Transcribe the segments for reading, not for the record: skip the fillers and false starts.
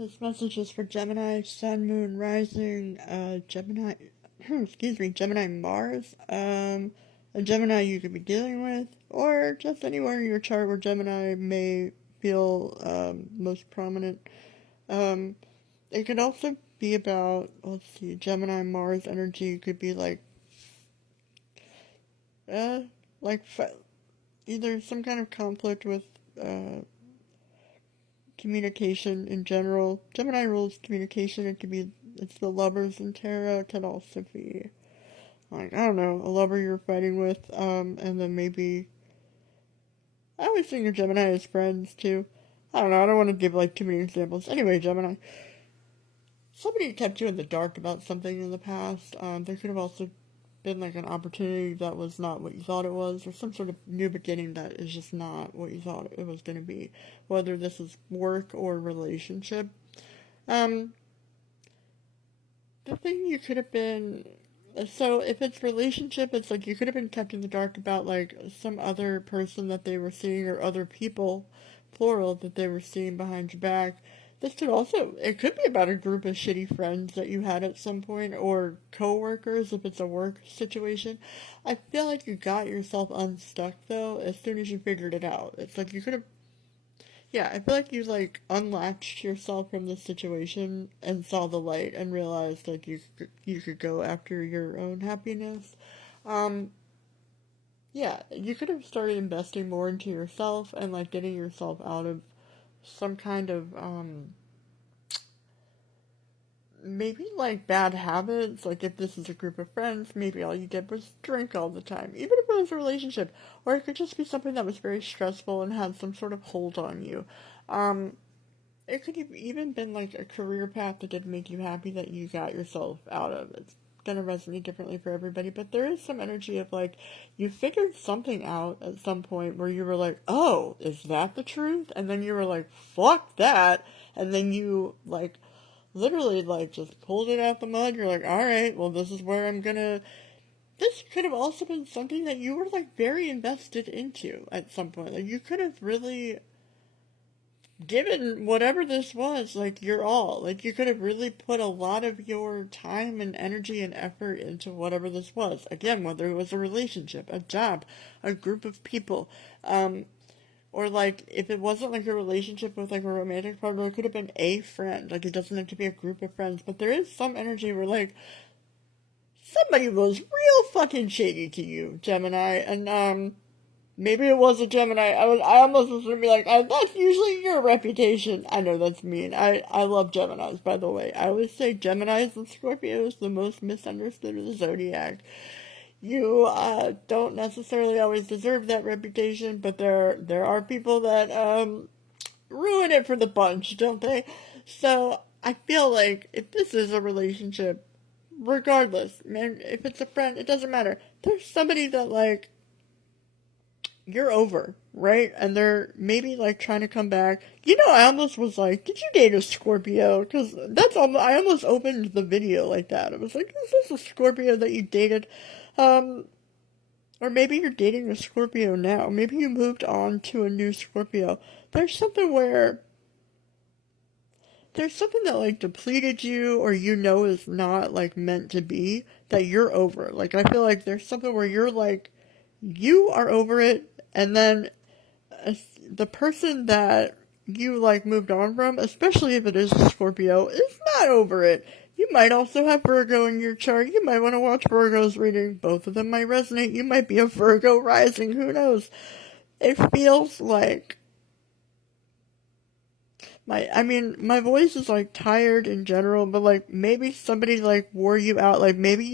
This message is for Gemini, Sun, Moon, Rising, Gemini, Gemini, Mars, a Gemini you could be dealing with, or just anywhere in your chart where Gemini may feel most prominent. Um, it could also be about, let's see, Gemini, Mars energy could be uh, like either some kind of conflict with uh, communication in general. Gemini rules communication. It's the lovers in tarot. It can also be, like, I don't know, a lover you're fighting with, and then maybe, I always think of Gemini as friends, too. I don't know, I don't want to give, like, too many examples. Anyway, Gemini, somebody kept you in the dark about something in the past. There could have also been, like, an opportunity that was not what you thought it was, or some sort of new beginning that is just not what you thought it was going to be, whether this is work or relationship. Um, the thing you could have been, so if it's relationship, it's like you could have been kept in the dark about, like, some other person that they were seeing, or other people, plural, that they were seeing behind your back. This could also, it could be about a group of shitty friends that you had at some point, or coworkers if it's a work situation. I feel like you got yourself unstuck, though, as soon as you figured it out. It's like you could have, yeah, I feel like you, like, unlatched yourself from this situation and saw the light and realized, like, you could go after your own happiness. Um, yeah, you could have started investing more into yourself and, like, getting yourself out of some kind of, maybe, like, bad habits. Like, if this is a group of friends, maybe all you did was drink all the time, even if it was a relationship. Or it could just be something that was very stressful and had some sort of hold on you. Um, it could have even been, like, a career path that didn't make you happy that you got yourself out of. It's gonna resonate differently for everybody, but there is some energy of, like, you figured something out at some point where you were like, oh, is that the truth? And then you were like, fuck that. And then you, like, literally, like, just pulled it out the mud. You're like, alright, well, this is where I'm gonna. This could have also been something that you were, like, very invested into at some point. Like, you could have really given whatever this was, like, your all. Like, you could have really put a lot of your time and energy and effort into whatever this was. Again, whether it was a relationship, a job, a group of people, or, like, if it wasn't, like, a relationship with, like, a romantic partner, it could have been a friend. Like, it doesn't have to be a group of friends, but there is some energy where, like, somebody was real fucking shady to you, Gemini, and, maybe it was a Gemini. I almost was gonna be like, that's usually your reputation. I know that's mean. I love Geminis, by the way. I always say Geminis and Scorpios, the most misunderstood of the zodiac. You don't necessarily always deserve that reputation, but there are people that ruin it for the bunch, don't they? So I feel like if this is a relationship, regardless, man, if it's a friend, it doesn't matter. There's somebody that, like, you're over, right? And they're maybe, like, trying to come back. You know, I almost was like, did you date a Scorpio? Because that's almost, I almost opened the video like that. It was like, is this a Scorpio that you dated? Um, or maybe you're dating a Scorpio now. Maybe you moved on to a new Scorpio. There's something where, there's something that, like, depleted you or you know is not, like, meant to be that you're over. Like, I feel like there's something where you're like, you are over it, and then the person that you, like, moved on from, especially if it is a Scorpio, is not over it. You might also have Virgo in your chart. You might want to watch Virgo's reading. Both of them might resonate. You might be a Virgo rising. Who knows? It feels like my voice is, like, tired in general, but, like, maybe somebody, like, wore you out. Like, maybe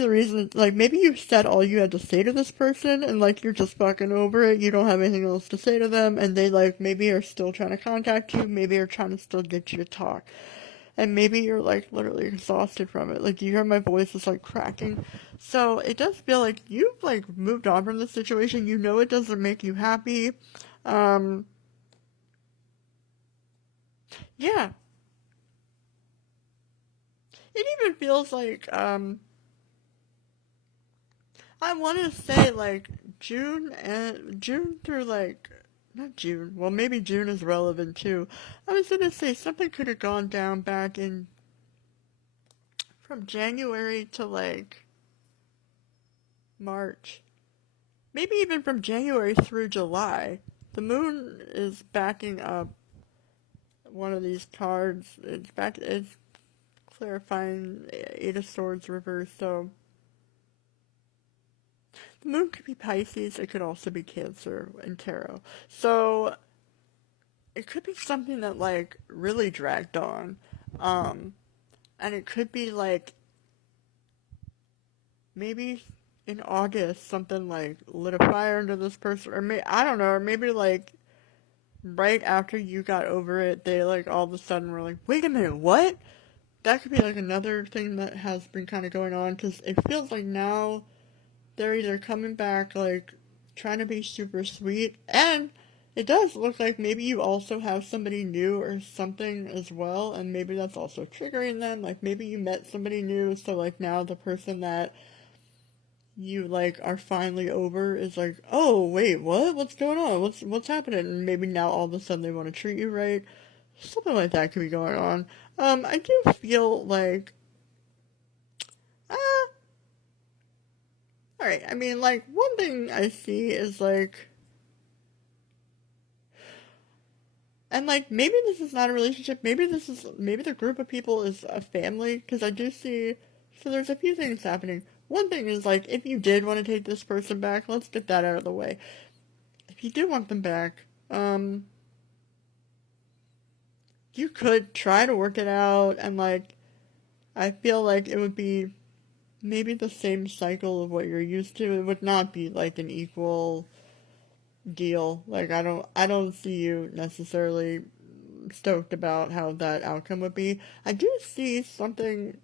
the reason, like, maybe you said all you had to say to this person, and, like, you're just fucking over it, you don't have anything else to say to them, and they, like, maybe are still trying to contact you, maybe are trying to still get you to talk. And maybe you're, like, literally exhausted from it. Like, you hear my voice is, like, cracking. So, it does feel like you've, like, moved on from the situation. You know it doesn't make you happy. Um, yeah. It even feels like, I want to say, like, June through, like, not June. Well, maybe June is relevant too. I was gonna say something could have gone down back in from January to like March. Maybe even from January through July. The moon is backing up one of these cards. It's clarifying Eight of Swords reverse, so the moon could be Pisces, it could also be Cancer and Tarot. So it could be something that like really dragged on. Um and it could be like maybe in August something like lit a fire under this person, or I don't know, or maybe like right after you got over it, they like all of a sudden were like, wait a minute, what? That could be like another thing that has been kind of going on, because it feels like now they're either coming back like trying to be super sweet, and it does look like maybe you also have somebody new or something as well, and maybe that's also triggering them. Like maybe you met somebody new, so like now the person that you like are finally over is like, oh wait, what? What's going on? What's happening? And maybe now all of a sudden they want to treat you right. Something like that could be going on. I do feel like, uh, all right. I mean, like one thing I see is like, and like maybe this is not a relationship. Maybe the group of people is a family, because I do see. So there's a few things happening. One thing is like, if you did want to take this person back, let's get that out of the way. If you do want them back, you could try to work it out, and like I feel like it would be maybe the same cycle of what you're used to. It would not be like an equal deal. Like I don't see you necessarily stoked about how that outcome would be. I do see something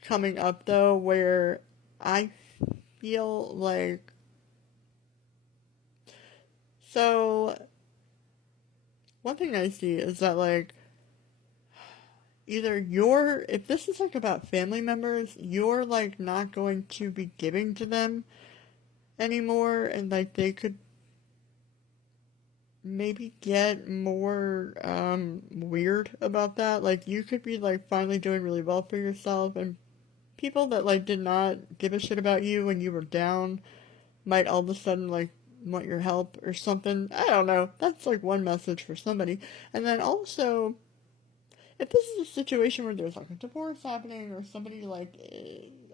coming up though where I feel like, so one thing I see is that like either you're, if this is like about family members, you're like not going to be giving to them anymore, and like they could maybe get more weird about that. Like you could be like finally doing really well for yourself, and people that like did not give a shit about you when you were down might all of a sudden like want your help or something. I don't know. That's like one message for somebody. And then also, if this is a situation where there's like a divorce happening, or somebody like,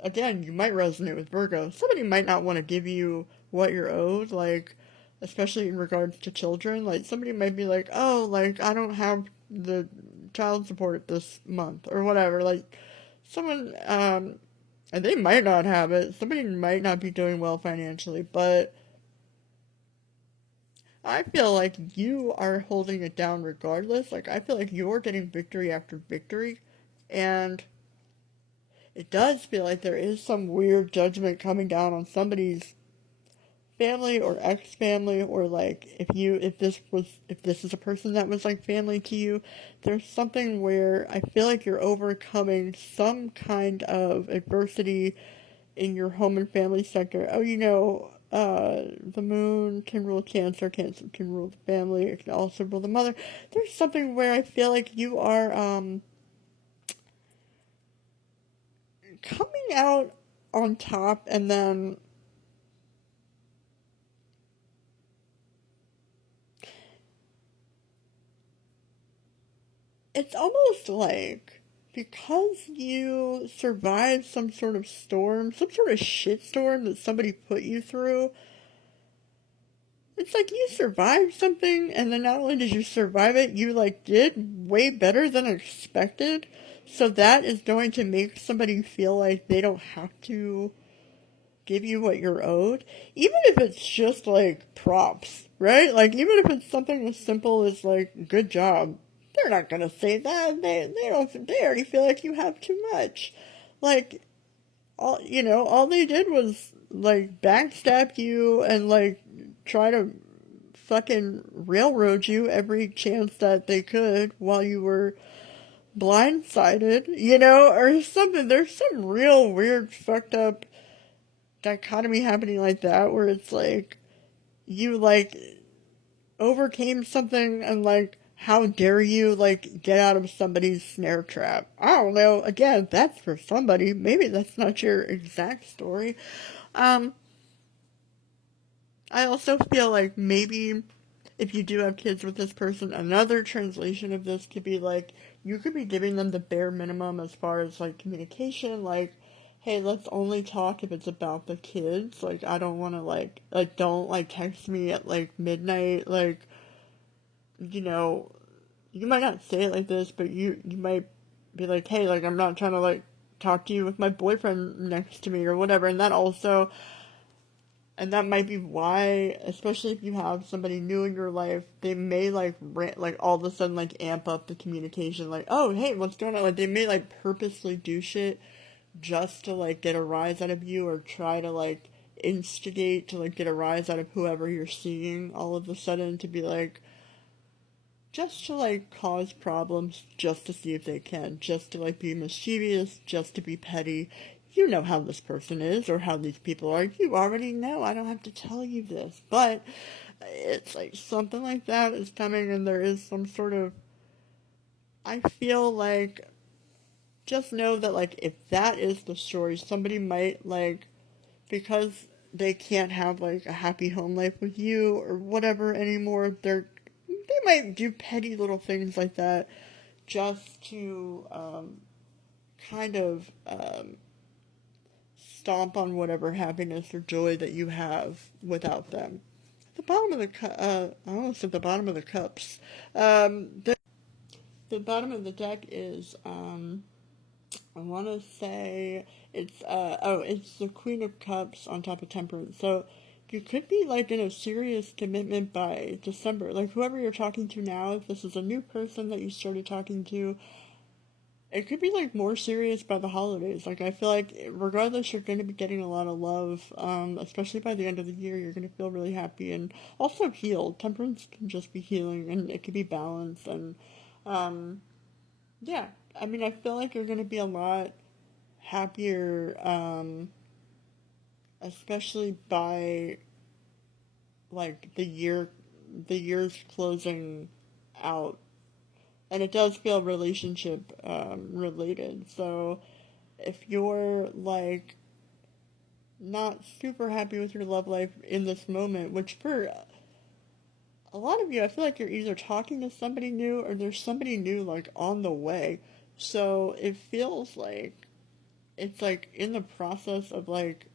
again, you might resonate with Virgo. Somebody might not want to give you what you're owed, like, especially in regards to children. Like, somebody might be like, oh, like, I don't have the child support this month, or whatever. Like, someone, and they might not have it. Somebody might not be doing well financially, but I feel like you are holding it down regardless. Like, I feel like you're getting victory after victory, and it does feel like there is some weird judgment coming down on somebody's family or ex-family, or like if this is a person that was like family to you, there's something where I feel like you're overcoming some kind of adversity in your home and family sector. Oh, the moon can rule Cancer, Cancer can rule the family, it can also rule the mother. There's something where I feel like you are coming out on top, and then it's almost like because you survived some sort of storm, some sort of shitstorm that somebody put you through. It's like you survived something, and then not only did you survive it, you like did way better than expected. So that is going to make somebody feel like they don't have to give you what you're owed, even if it's just like props, right? Like even if it's something as simple as like good job, they're not gonna say that. They already feel like you have too much. Like all they did was like backstab you and like try to fucking railroad you every chance that they could while you were blindsided, or something. There's some real weird fucked up dichotomy happening like that, where it's like you like overcame something and like how dare you like get out of somebody's snare trap. I don't know. Again, that's for somebody. Maybe that's not your exact story. Um, I also feel like maybe if you do have kids with this person, another translation of this could be like you could be giving them the bare minimum as far as like communication, like, hey, let's only talk if it's about the kids. Like I don't wanna like don't like text me at like midnight, like you know, you might not say it like this, but you might be like, hey, like I'm not trying to like talk to you with my boyfriend next to me or whatever, and that might be why, especially if you have somebody new in your life, they may like all of a sudden like amp up the communication, like, oh hey, what's going on? Like they may like purposely do shit just to like get a rise out of you or try to like instigate to like get a rise out of whoever you're seeing all of a sudden to be like just to like cause problems just to see if they can, just to like be mischievous, just to be petty. You know how this person is or how these people are. You already know. I don't have to tell you this. But it's like something like that is coming and there is some sort of I feel like just know that like if that is the story, somebody might like because they can't have like a happy home life with you or whatever anymore, they might do petty little things like that just to kind of stomp on whatever happiness or joy that you have without them. The bottom of the I almost said the bottom of the cups. The bottom of the deck is I want to say it's the Queen of Cups on top of Temperance. So you could be like in a serious commitment by December. Like whoever you're talking to now, if this is a new person that you started talking to, it could be like more serious by the holidays. Like I feel like regardless, you're going to be getting a lot of love. Especially by the end of the year, you're going to feel really happy and also healed. Temperance can just be healing, and it could be balanced. And um, yeah, I mean, I feel like you're going to be a lot happier, especially by like the year's closing out, and it does feel relationship related. So if you're like not super happy with your love life in this moment, which for a lot of you, I feel like you're either talking to somebody new or there's somebody new like on the way. So it feels like it's like in the process of like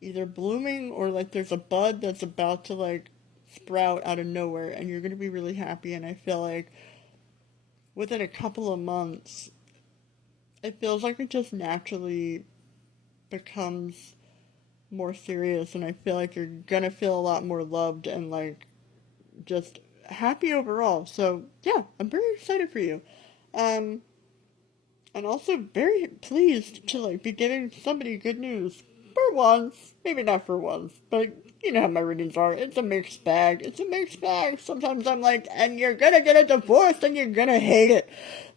either blooming or like there's a bud that's about to like sprout out of nowhere and you're going to be really happy. And I feel like within a couple of months it feels like it just naturally becomes more serious, and I feel like you're gonna feel a lot more loved and like just happy overall. So yeah, I'm very excited for you. Um, and also very pleased to like be giving somebody good news for once. Maybe not for once, but you know how my readings are. It's a mixed bag. It's a mixed bag. Sometimes I'm like, and you're gonna get a divorce and you're gonna hate it.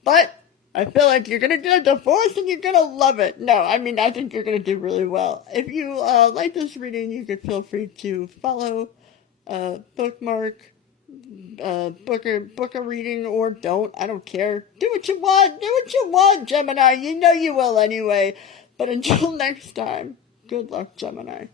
But I feel like you're gonna get a divorce and you're gonna love it. No, I mean, I think you're gonna do really well. If you like this reading, you could feel free to follow, bookmark, book a reading or don't. I don't care. Do what you want. Do what you want, Gemini. You know you will anyway. But until next time, good luck, Gemini.